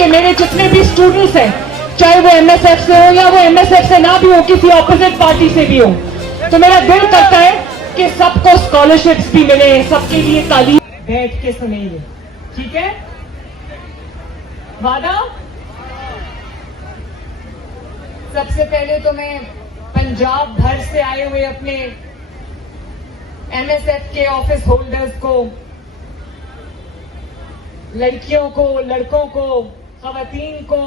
कि मेरे जितने भी स्टूडेंट्स हैं, चाहे वो एमएसएफ से हो या वो एमएसएफ से ना भी हो, किसी ऑपोजिट पार्टी से भी हो, तो मेरा दिल करता है कि सबको स्कॉलरशिप्स भी मिले, सबके लिए तालीम बैठ के सुनेंगे, ठीक है? वादा? सबसे पहले तो मैं पंजाब भर से आए हुए अपने एमएसएफ के ऑफिस होल्डर्स को, लड़कियों को, लड़कों को, खवातीन को,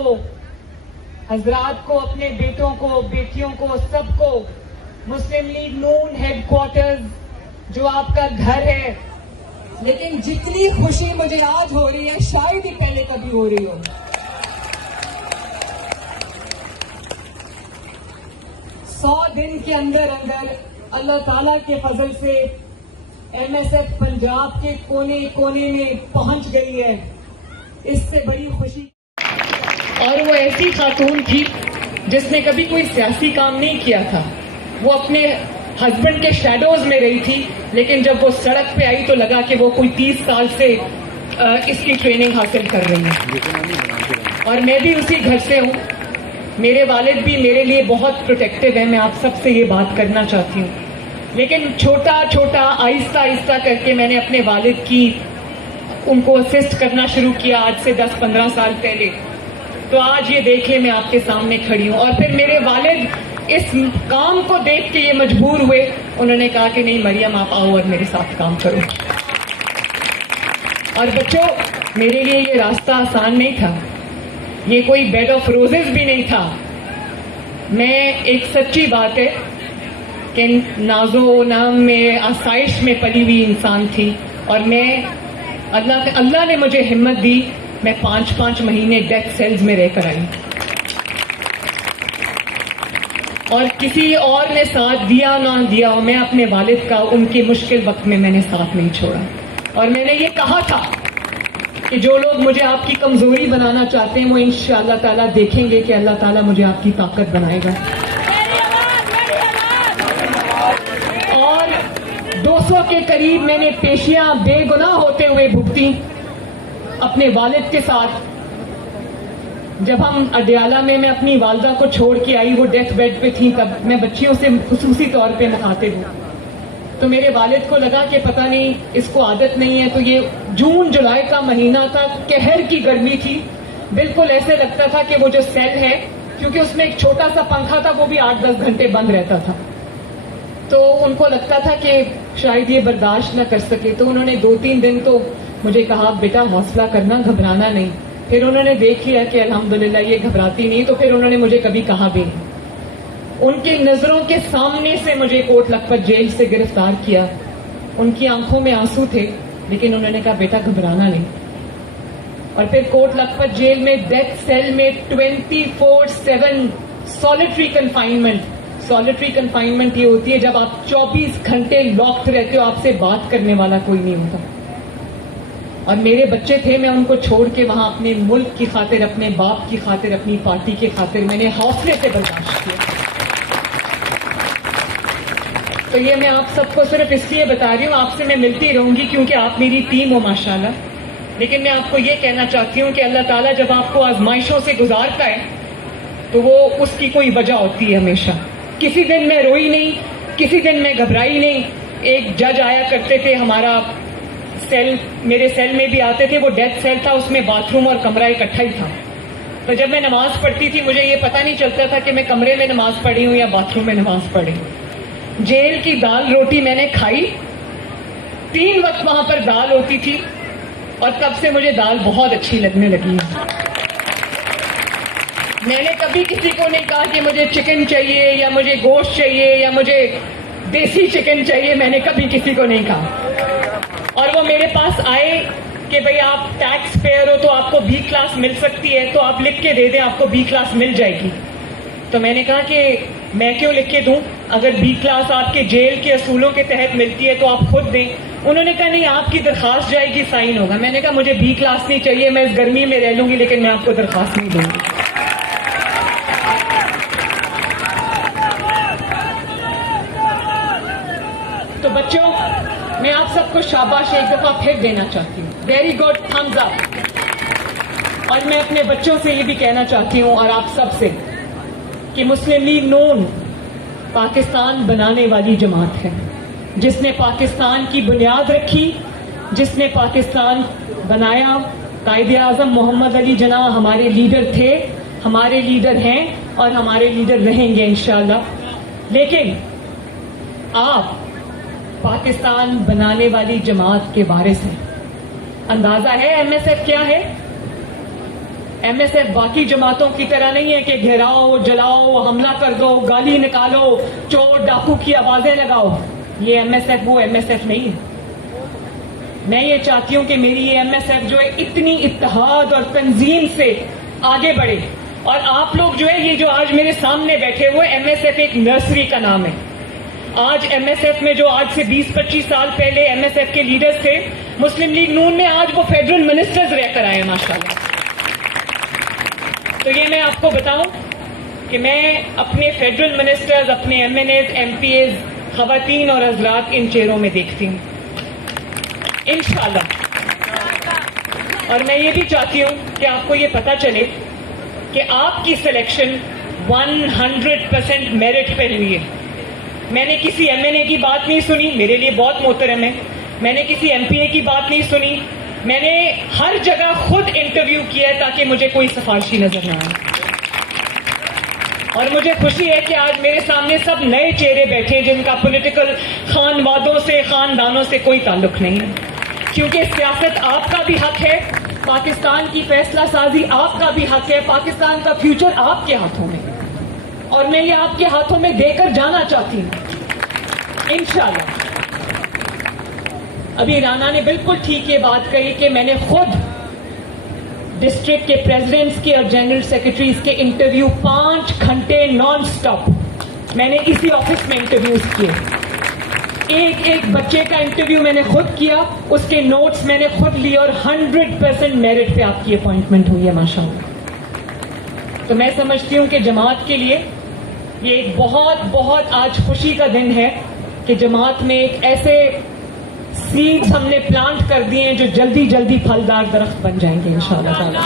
हजरात को, अपने बेटों को, बेटियों को, सबको मुस्लिम लीग नून हेडक्वार्टर्स जो आपका घर है, लेकिन जितनी खुशी मुझे आज हो रही है शायद ही पहले कभी हो रही हो। 100 दिन के अंदर अंदर अल्लाह ताला के फजल से एमएसएफ पंजाब के कोने कोने में पहुंच गई है, इससे बड़ी खुशी। और वो ऐसी खातून थी जिसने कभी कोई सियासी काम नहीं किया था, वो अपने हस्बैंड के शैडोज में रही थी, लेकिन जब वो सड़क पे आई तो लगा कि वो कोई 30 साल से इसकी ट्रेनिंग हासिल कर रही है। और मैं भी उसी घर से हूँ, मेरे वालिद भी मेरे लिए बहुत प्रोटेक्टिव है, मैं आप सबसे ये बात करना चाहती हूँ। लेकिन छोटा छोटा आहिस्ता आहिस्ता करके मैंने अपने वालिद की उनको असिस्ट करना शुरू किया आज से 10-15 साल पहले। तो आज ये देख ले मैं आपके सामने खड़ी हूँ। और फिर मेरे वालिद इस काम को देख के ये मजबूर हुए, उन्होंने कहा कि नहीं मरियम आप आओ और मेरे साथ काम करो। और बच्चों, मेरे लिए ये रास्ता आसान नहीं था, ये कोई बेड ऑफ रोजेस भी नहीं था। मैं एक सच्ची बात है कि नाजो नाम में आसाइश में पली हुई इंसान थी, और मैं अल्लाह ने मुझे हिम्मत दी, मैं 5-5 महीने डेथ सेल्स में रहकर आई। और किसी और ने साथ दिया ना दिया, मैं अपने वालिद का उनके मुश्किल वक्त में मैंने साथ नहीं छोड़ा। और मैंने ये कहा था कि जो लोग मुझे आपकी कमजोरी बनाना चाहते हैं वो इंशाअल्लाह ताला देखेंगे कि अल्लाह ताला मुझे आपकी ताकत बनाएगा। और 200 के करीब मैंने पेशियां बेगुनाह होते हुए भुगती अपने वालिद के साथ। जब हम अडयाला में मैं अपनी वालदा को छोड़ के आई, वो डेथ बेड पे थी, तब मैं बच्चियों से खुसूसी तौर पे मुखातिब हूँ। तो मेरे वालिद को लगा कि पता नहीं इसको आदत नहीं है, तो ये जून जुलाई का महीना था, कहर की गर्मी थी, बिल्कुल ऐसे लगता था कि वो जो सेल है, क्योंकि उसमें एक छोटा सा पंखा था, वो भी 8-10 घंटे बंद रहता था, तो उनको लगता था कि शायद ये बर्दाश्त न कर सके। तो उन्होंने 2-3 दिन तो मुझे कहा बेटा हौसला करना, घबराना नहीं। फिर उन्होंने देख लिया कि अल्हम्दुलिल्लाह ये घबराती नहीं, तो फिर उन्होंने मुझे कभी कहा भी नहीं। उनकी नजरों के सामने से मुझे कोट लखपत जेल से गिरफ्तार किया, उनकी आंखों में आंसू थे, लेकिन उन्होंने कहा बेटा घबराना नहीं। और फिर कोट लखपत जेल में डेथ सेल में 24/7 सॉलिटरी कन्फाइनमेंट। सॉलिटरी कन्फाइनमेंट ये होती है जब आप 24 घंटे लॉक्ड रहते हो, आपसे बात करने वाला कोई नहीं होता। और मेरे बच्चे थे, मैं उनको छोड़ के वहां अपने मुल्क की खातिर, अपने बाप की खातिर, अपनी पार्टी की खातिर मैंने हौसले से बर्दाश्त किया। तो ये मैं आप सबको सिर्फ इसलिए बता रही हूँ, आपसे मैं मिलती रहूंगी क्योंकि आप मेरी टीम हो माशाल्लाह। लेकिन मैं आपको ये कहना चाहती हूँ कि अल्लाह ताला जब आपको आजमाइशों से गुजारता है तो वो उसकी कोई वजह होती है हमेशा। किसी दिन मैं रोई नहीं, किसी दिन मैं घबराई नहीं। एक जज आया करते थे हमारा सेल, मेरे सेल में भी आते थे, वो डेथ सेल था, उसमें बाथरूम और कमरा इकट्ठा ही था। तो जब मैं नमाज पढ़ती थी मुझे ये पता नहीं चलता था कि मैं कमरे में नमाज पढ़ी हूँ या बाथरूम में नमाज पढ़ी हूँ। जेल की दाल रोटी मैंने खाई, 3 वक्त वहां पर दाल होती थी, और तब से मुझे दाल बहुत अच्छी लगने लगी है। मैंने कभी किसी को नहीं कहा कि मुझे चिकन चाहिए या मुझे गोश्त चाहिए या मुझे देसी चिकन चाहिए, मैंने कभी किसी को नहीं कहा। और वो मेरे पास आए कि भाई आप टैक्स पेयर हो तो आपको बी क्लास मिल सकती है, तो आप लिख के दे दें, आपको बी क्लास मिल जाएगी। तो मैंने कहा कि मैं क्यों लिख के दूं, अगर बी क्लास आपके जेल के असूलों के तहत मिलती है तो आप खुद दें। उन्होंने कहा नहीं आपकी दरखास्त जाएगी, साइन होगा। मैंने कहा मुझे बी क्लास नहीं चाहिए, मैं इस गर्मी में रह लूंगी, लेकिन मैं आपको दरखास्त नहीं दूंगी। तो बच्चों, मैं आप सबको शाबाश एक दफा फिर देना चाहती हूँ, वेरी गुड, थम्स अप। اور میں اپنے بچوں سے یہ بھی کہنا چاہتی ہوں اور آپ سب سے کہ مسلم لیگ نون پاکستان بنانے والی جماعت ہے، جس نے پاکستان کی بنیاد رکھی، جس نے پاکستان بنایا۔ قائد اعظم محمد علی جناح ہمارے لیڈر تھے، ہمارے لیڈر ہیں اور ہمارے لیڈر رہیں گے انشاءاللہ۔ لیکن آپ پاکستان بنانے والی جماعت کے وارث ہیں۔ اندازہ ہے ایم ایس ایف کیا ہے؟ ایم ایس ایف باقی جماعتوں کی طرح نہیں ہے کہ گھیراؤ، جلاؤ، حملہ کر دو، گالی نکالو، چور ڈاکو کی آوازیں لگاؤ۔ یہ ایم ایس ایف وہ ایم ایس ایف نہیں ہے۔ میں یہ چاہتی ہوں کہ میری یہ ایم ایس ایف جو ہے اتنی اتحاد اور تنظیم سے آگے بڑھے، اور آپ لوگ جو ہے یہ جو آج میرے سامنے بیٹھے ہوئے، ایم ایس ایف ایک نرسری کا نام ہے۔ آج ایم ایس ایف میں جو آج سے 20-25 سال پہلے ایم ایس ایف کے لیڈرز تھے مسلم لیگ نون میں، آج وہ فیڈرل منسٹرز رہ کر آئے ہیں ماشاءاللہ۔ تو یہ میں آپ کو بتاؤں کہ میں اپنے فیڈرل منسٹرز، اپنے M N As, M P As, خواتین اور حضرات ان چہروں میں دیکھتی ہوں انشاءاللہ۔ اور میں یہ بھی چاہتی ہوں کہ آپ کو یہ پتا چلے کہ آپ کی سلیکشن 100% میرٹ پہ ہوئی ہے۔ میں نے کسی ایم این اے کی بات نہیں سنی، میرے لیے بہت محترم ہے۔ میں نے کسی ایم پی اے کی بات نہیں سنی، میں نے ہر جگہ خود انٹرویو کیا ہے تاکہ مجھے کوئی سفارشی نظر نہ آئے۔ اور مجھے خوشی ہے کہ آج میرے سامنے سب نئے چہرے بیٹھے جن کا پولیٹیکل خانوادوں سے، خاندانوں سے کوئی تعلق نہیں ہے، کیونکہ سیاست آپ کا بھی حق ہے، پاکستان کی فیصلہ سازی آپ کا بھی حق ہے، پاکستان کا فیوچر آپ کے ہاتھوں میں، اور میں یہ آپ کے ہاتھوں میں دے کر جانا چاہتی ہوں انشاءاللہ۔ ابھی رانا نے بالکل ٹھیک یہ بات کہی کہ میں نے خود ڈسٹرکٹ کے پریزیڈنٹس کے اور جنرل سیکرٹریز کے انٹرویو 5 گھنٹے نان سٹاپ میں نے اسی آفس میں انٹرویوز کیے۔ ایک بچے کا انٹرویو میں نے خود کیا، اس کے نوٹس میں نے خود لیے، اور 100% میرٹ پہ آپ کی اپوائنٹمنٹ ہوئی ہے ماشاءاللہ۔ تو میں سمجھتی ہوں کہ جماعت کے لیے یہ ایک بہت بہت آج خوشی کا دن ہے کہ جماعت میں ایک ایسے سیڈز ہم نے پلانٹ کر دیے ہیں جو جلدی جلدی پھلدار درخت بن جائیں گے انشاءاللہ تعالی۔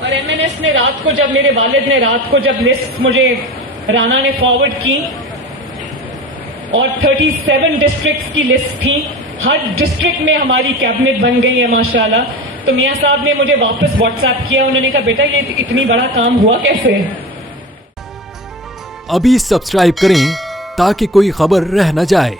اور ایم این ایس نے رات کو جب میرے والد نے رات کو جب لسٹ مجھے رانا نے فارورڈ کی، اور 37 ڈسٹرکٹس کی لسٹ تھی، ہر ڈسٹرکٹ میں ہماری کیبنٹ بن گئی ہے ماشاءاللہ۔ تو میاں صاحب نے مجھے واپس واٹس ایپ کیا، انہوں نے کہا بیٹا یہ اتنی بڑا کام ہوا کیسے؟ ابھی سبسکرائب کریں تاکہ کوئی خبر رہ نہ جائے۔